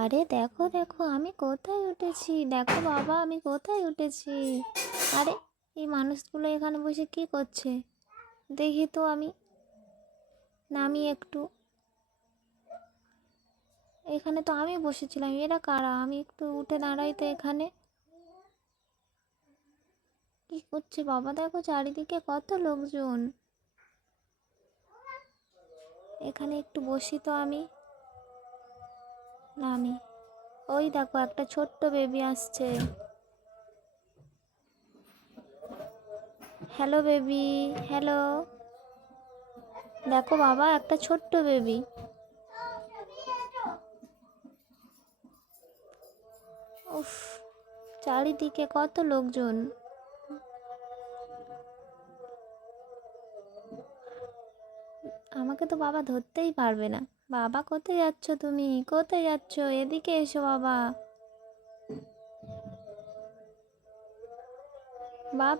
আরে দেখো দেখো আমি কোথায় উঠেছি, দেখো বাবা আমি কোথায় উঠেছি। আরে এই মানুষগুলো এখানে বসে কি করছে, দেখি তো আমি নামি একটু। এখানে তো আমি বসেছিলাম, এরা কারা? আমি একটু উঠে দাঁড়াই তো এখানে। কি করছে বাবা, দেখো চারিদিকে কত লোকজন। এখানে একটু বসি তো আমি, নামি। ওই দেখো একটা ছোট্ট বেবি আসছে। Hello baby, hello. দেখো বাবা একটা ছোট্ট বেবি। উফ, চারিদিকে কত লোকজন। আমাকে তো বাবা ধরতেই পারবে না। বাবা কোথায় যাচ্ছ তুমি, কোথায় যাচ্ছ? এদিকে এসো বাবা। বাবা